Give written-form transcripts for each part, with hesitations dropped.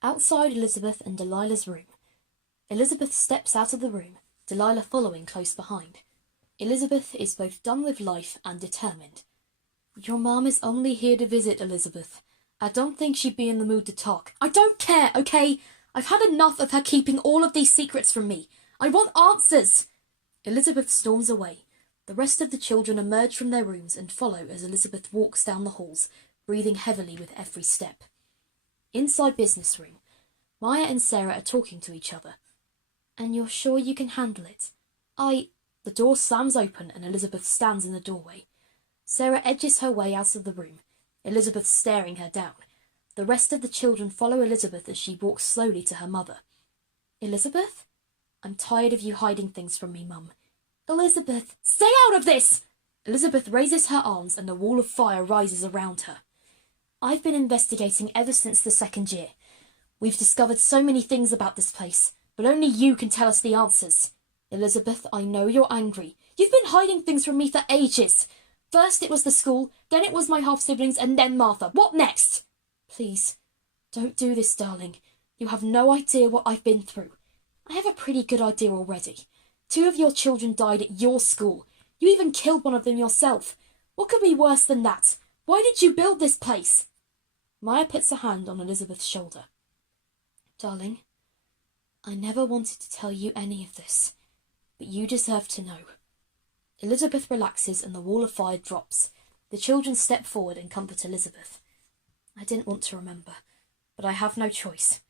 Outside Elizabeth and Delilah's room. Elizabeth steps out of the room, Delilah following close behind. Elizabeth is both done with life and determined. Your mum is only here to visit, Elizabeth. I don't think she'd be in the mood to talk. I don't care, okay? I've had enough of her keeping all of these secrets from me. I want answers! Elizabeth storms away. The rest of the children emerge from their rooms and follow as Elizabeth walks down the halls, breathing heavily with every step. Inside business room, Mya and Sarah are talking to each other. And you're sure you can handle it? The door slams open and Elizabeth stands in the doorway. Sarah edges her way out of the room, Elizabeth staring her down. The rest of the children follow Elizabeth as she walks slowly to her mother. Elizabeth? I'm tired of you hiding things from me, Mum. Elizabeth, stay out of this! Elizabeth raises her arms and a wall of fire rises around her. I've been investigating ever since the second year. We've discovered so many things about this place, but only you can tell us the answers. Elizabeth, I know you're angry. You've been hiding things from me for ages. First it was the school, then it was my half-siblings, and then Martha. What next? Please, don't do this, darling. You have no idea what I've been through. I have a pretty good idea already. 2 of your children died at your school. You even killed one of them yourself. What could be worse than that? Why did you build this place? Mya puts a hand on Elizabeth's shoulder. Darling, I never wanted to tell you any of this, but you deserve to know. Elizabeth relaxes and the wall of fire drops. The children step forward and comfort Elizabeth. I didn't want to remember, but I have no choice.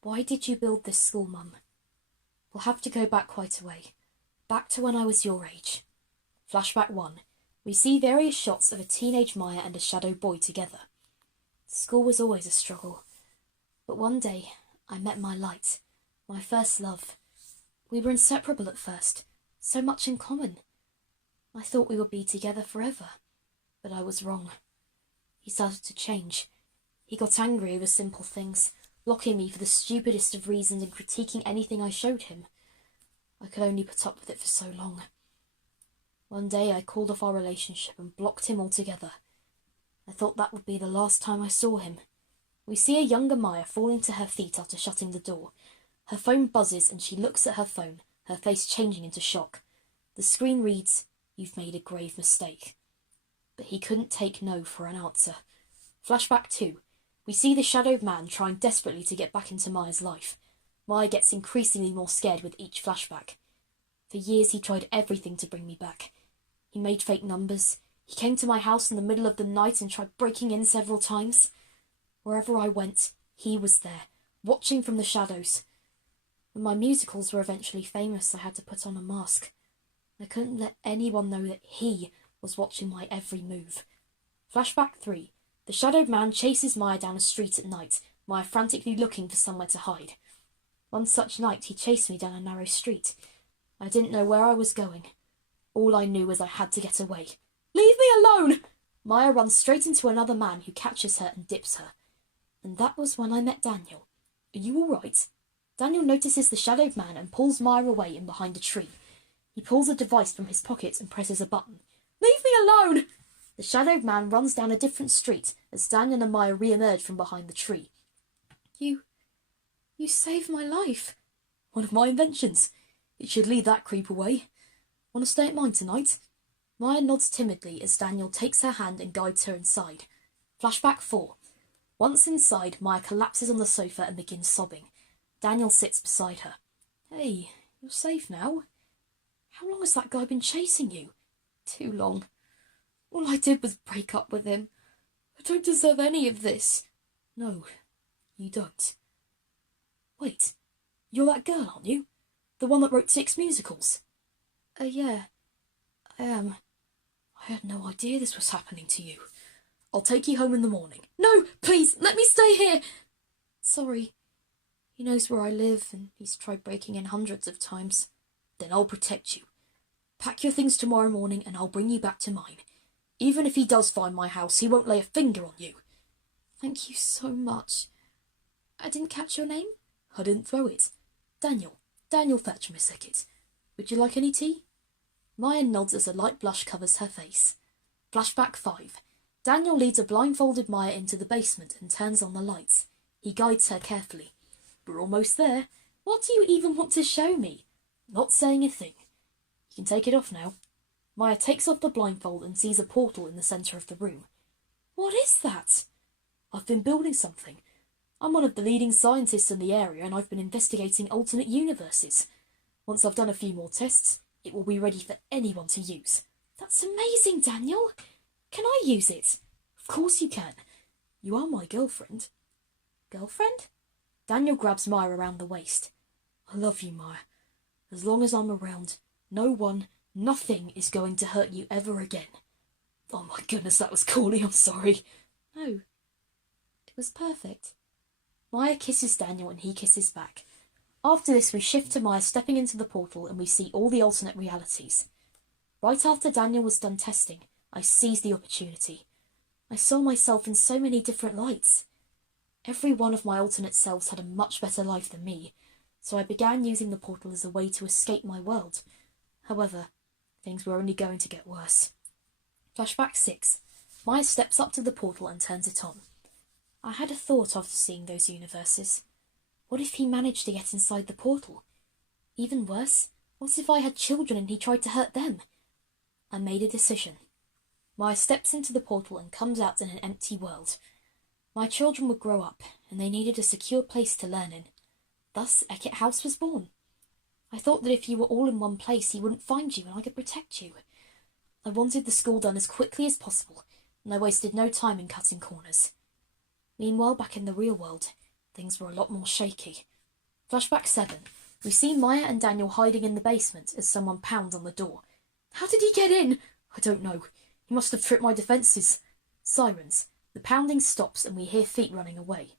Why did you build this school, Mum? We'll have to go back quite a way. Back to when I was your age. Flashback 1. We see various shots of a teenage Mya and a shadow boy together. School was always a struggle. But one day, I met my light, my first love. We were inseparable at first, so much in common. I thought we would be together forever, but I was wrong. He started to change. He got angry over simple things, blocking me for the stupidest of reasons and critiquing anything I showed him. I could only put up with it for so long. One day I called off our relationship and blocked him altogether. I thought that would be the last time I saw him. We see a younger Mya falling to her feet after shutting the door. Her phone buzzes and she looks at her phone, her face changing into shock. The screen reads, "You've made a grave mistake." But he couldn't take no for an answer. Flashback 2. We see the shadowed man trying desperately to get back into Mya's life. Mya gets increasingly more scared with each flashback. For years he tried everything to bring me back. He made fake numbers. He came to my house in the middle of the night and tried breaking in several times. Wherever I went, he was there, watching from the shadows. When my musicals were eventually famous, I had to put on a mask. I couldn't let anyone know that he was watching my every move. Flashback 3. The shadowed man chases Mya down a street at night, Mya frantically looking for somewhere to hide. One such night he chased me down a narrow street. I didn't know where I was going. All I knew was I had to get away. Leave me alone! Mya runs straight into another man who catches her and dips her. And that was when I met Daniel. Are you all right? Daniel notices the shadowed man and pulls Mya away in behind a tree. He pulls a device from his pocket and presses a button. Leave me alone! The shadowed man runs down a different street as Daniel and Mya re-emerge from behind the tree. You saved my life. One of my inventions. It should lead that creep away. Want to stay at mine tonight? Mya nods timidly as Daniel takes her hand and guides her inside. Flashback 4. Once inside, Mya collapses on the sofa and begins sobbing. Daniel sits beside her. Hey, you're safe now. How long has that guy been chasing you? Too long. All I did was break up with him. I don't deserve any of this. No, you don't. Wait, you're that girl, aren't you? The one that wrote 6 musicals? Yeah, I am. I had no idea this was happening to you. I'll take you home in the morning. No, please, let me stay here. Sorry. He knows where I live, and he's tried breaking in hundreds of times. Then I'll protect you. Pack your things tomorrow morning, and I'll bring you back to mine. Even if he does find my house, he won't lay a finger on you. Thank you so much. I didn't catch your name? I didn't throw it. Daniel. Daniel Thatcher, Miss Eckett. Would you like any tea? Mya nods as a light blush covers her face. Flashback 5. Daniel leads a blindfolded Mya into the basement and turns on the lights. He guides her carefully. We're almost there. What do you even want to show me? Not saying a thing. You can take it off now. Mya takes off the blindfold and sees a portal in the centre of the room. What is that? I've been building something. I'm one of the leading scientists in the area and I've been investigating alternate universes. Once I've done a few more tests, it will be ready for anyone to use. That's amazing, Daniel. Can I use it? Of course you can. You are my girlfriend. Girlfriend? Daniel grabs Mya around the waist. I love you, Mya. As long as I'm around, no one, nothing is going to hurt you ever again. Oh my goodness, that was corny, I'm sorry. No, it was perfect. Mya kisses Daniel and he kisses back. After this, we shift to Mya stepping into the portal and we see all the alternate realities. Right after Daniel was done testing, I seized the opportunity. I saw myself in so many different lights. Every one of my alternate selves had a much better life than me, so I began using the portal as a way to escape my world. However, things were only going to get worse. Flashback 6. Mya steps up to the portal and turns it on. I had a thought after seeing those universes. What if he managed to get inside the portal? Even worse, what if I had children and he tried to hurt them? I made a decision. Mya steps into the portal and comes out in an empty world. My children would grow up, and they needed a secure place to learn in. Thus, Eckett House was born. I thought that if you were all in one place, he wouldn't find you and I could protect you. I wanted the school done as quickly as possible, and I wasted no time in cutting corners. Meanwhile, back in the real world, things were a lot more shaky. Flashback 7. We see Mya and Daniel hiding in the basement as someone pounds on the door. How did he get in? I don't know. He must have tripped my defences. Sirens. The pounding stops and we hear feet running away.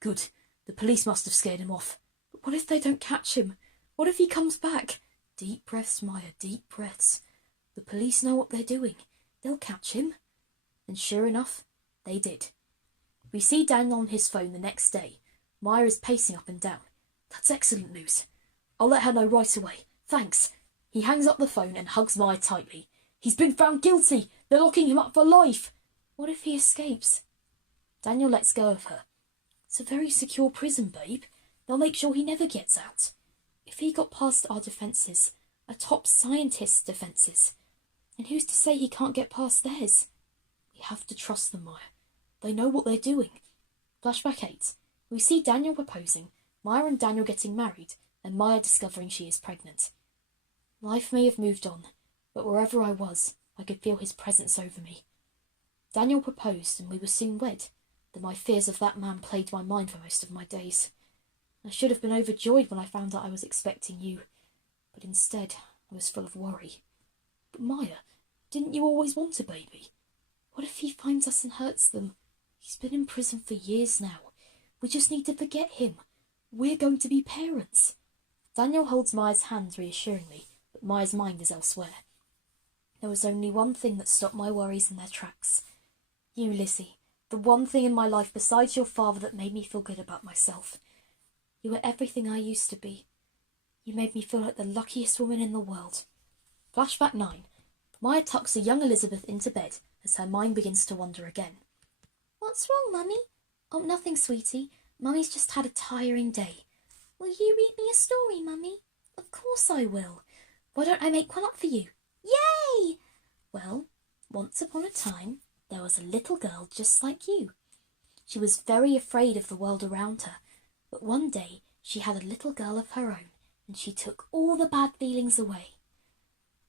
Good. The police must have scared him off. But what if they don't catch him? What if he comes back? Deep breaths, Mya, deep breaths. The police know what they're doing. They'll catch him. And sure enough, they did. We see Daniel on his phone the next day. Mya is pacing up and down. That's excellent news. I'll let her know right away. Thanks. He hangs up the phone and hugs Mya tightly. He's been found guilty. They're locking him up for life. What if he escapes? Daniel lets go of her. It's a very secure prison, babe. They'll make sure he never gets out. If he got past our defences, a top scientist's defences, and who's to say he can't get past theirs? We have to trust them, Mya. They know what they're doing. Flashback 8. We see Daniel proposing, Mya and Daniel getting married, and Mya discovering she is pregnant. Life may have moved on, but wherever I was, I could feel his presence over me. Daniel proposed, and we were soon wed, though my fears of that man plagued my mind for most of my days. I should have been overjoyed when I found out I was expecting you, but instead I was full of worry. But Mya, didn't you always want a baby? What if he finds us and hurts them? He's been in prison for years now. We just need to forget him. We're going to be parents. Daniel holds Mya's hand reassuringly, but Mya's mind is elsewhere. There was only one thing that stopped my worries in their tracks. You, Lizzie, the one thing in my life besides your father that made me feel good about myself. You were everything I used to be. You made me feel like the luckiest woman in the world. Flashback 9. Mya tucks a young Elizabeth into bed as her mind begins to wander again. What's wrong, Mummy? Oh, nothing, sweetie. Mummy's just had a tiring day. Will you read me a story, Mummy? Of course I will. Why don't I make one up for you? Yay! Well, once upon a time, there was a little girl just like you. She was very afraid of the world around her, but one day she had a little girl of her own, and she took all the bad feelings away.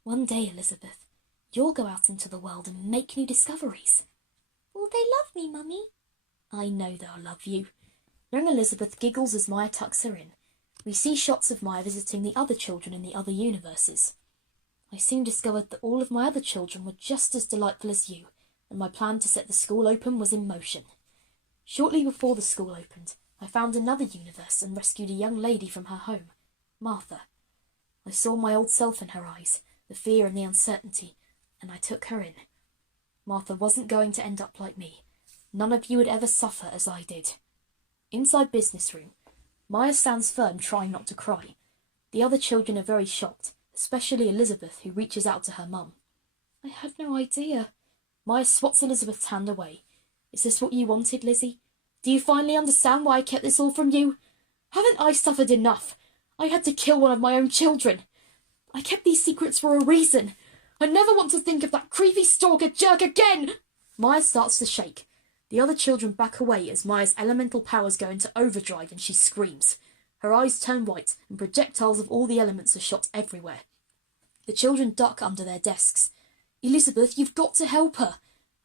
One day, Elizabeth, you'll go out into the world and make new discoveries. Will they love me, Mummy? I know they'll love you. Young Elizabeth giggles as Mya tucks her in. We see shots of Mya visiting the other children in the other universes. I soon discovered that all of my other children were just as delightful as you, and my plan to set the school open was in motion. Shortly before the school opened, I found another universe and rescued a young lady from her home, Martha. I saw my old self in her eyes, the fear and the uncertainty, and I took her in. Martha wasn't going to end up like me. None of you would ever suffer as I did. Inside business room, Mya stands firm, trying not to cry. The other children are very shocked, especially Elizabeth, who reaches out to her mum. I had no idea. Mya swats Elizabeth's hand away. Is this what you wanted, Lizzie? Do you finally understand why I kept this all from you? Haven't I suffered enough? I had to kill one of my own children. I kept these secrets for a reason. I never want to think of that creepy stalker jerk again. Mya starts to shake. The other children back away as Mya's elemental powers go into overdrive and she screams. Her eyes turn white and projectiles of all the elements are shot everywhere. The children duck under their desks. Elizabeth, you've got to help her.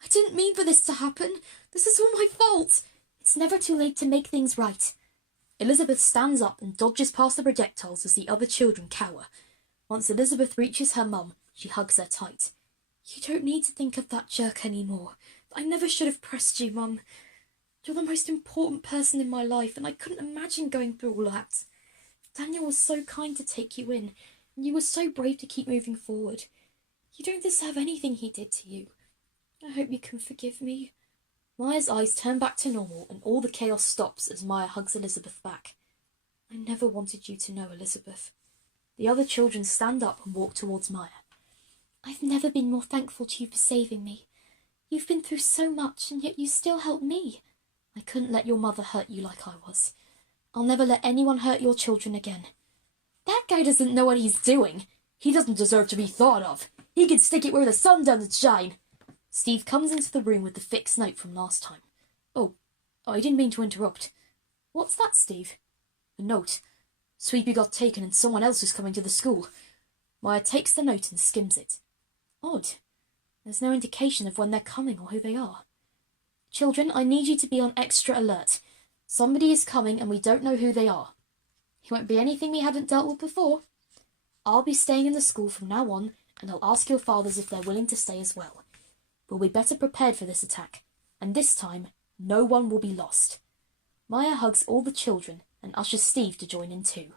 I didn't mean for this to happen. This is all my fault. It's never too late to make things right. Elizabeth stands up and dodges past the projectiles as the other children cower. Once Elizabeth reaches her mum, she hugs her tight. You don't need to think of that jerk anymore. I never should have pressed you, Mum. You're the most important person in my life, and I couldn't imagine going through all that. Daniel was so kind to take you in, and you were so brave to keep moving forward. You don't deserve anything he did to you. I hope you can forgive me. Mya's eyes turn back to normal, and all the chaos stops as Mya hugs Elizabeth back. I never wanted you to know, Elizabeth. The other children stand up and walk towards Mya. I've never been more thankful to you for saving me. You've been through so much, and yet you still helped me. I couldn't let your mother hurt you like I was. I'll never let anyone hurt your children again. That guy doesn't know what he's doing. He doesn't deserve to be thought of. He can stick it where the sun doesn't shine. Steve comes into the room with the fixed note from last time. Oh, I didn't mean to interrupt. What's that, Steve? A note. Sweepy got taken and someone else is coming to the school. Mya takes the note and skims it. Odd. There's no indication of when they're coming or who they are. Children, I need you to be on extra alert. Somebody is coming and we don't know who they are. It won't be anything we haven't dealt with before. I'll be staying in the school from now on, and I'll ask your fathers if they're willing to stay as well. We'll be better prepared for this attack, and this time, no one will be lost. Mya hugs all the children and ushers Steve to join in too.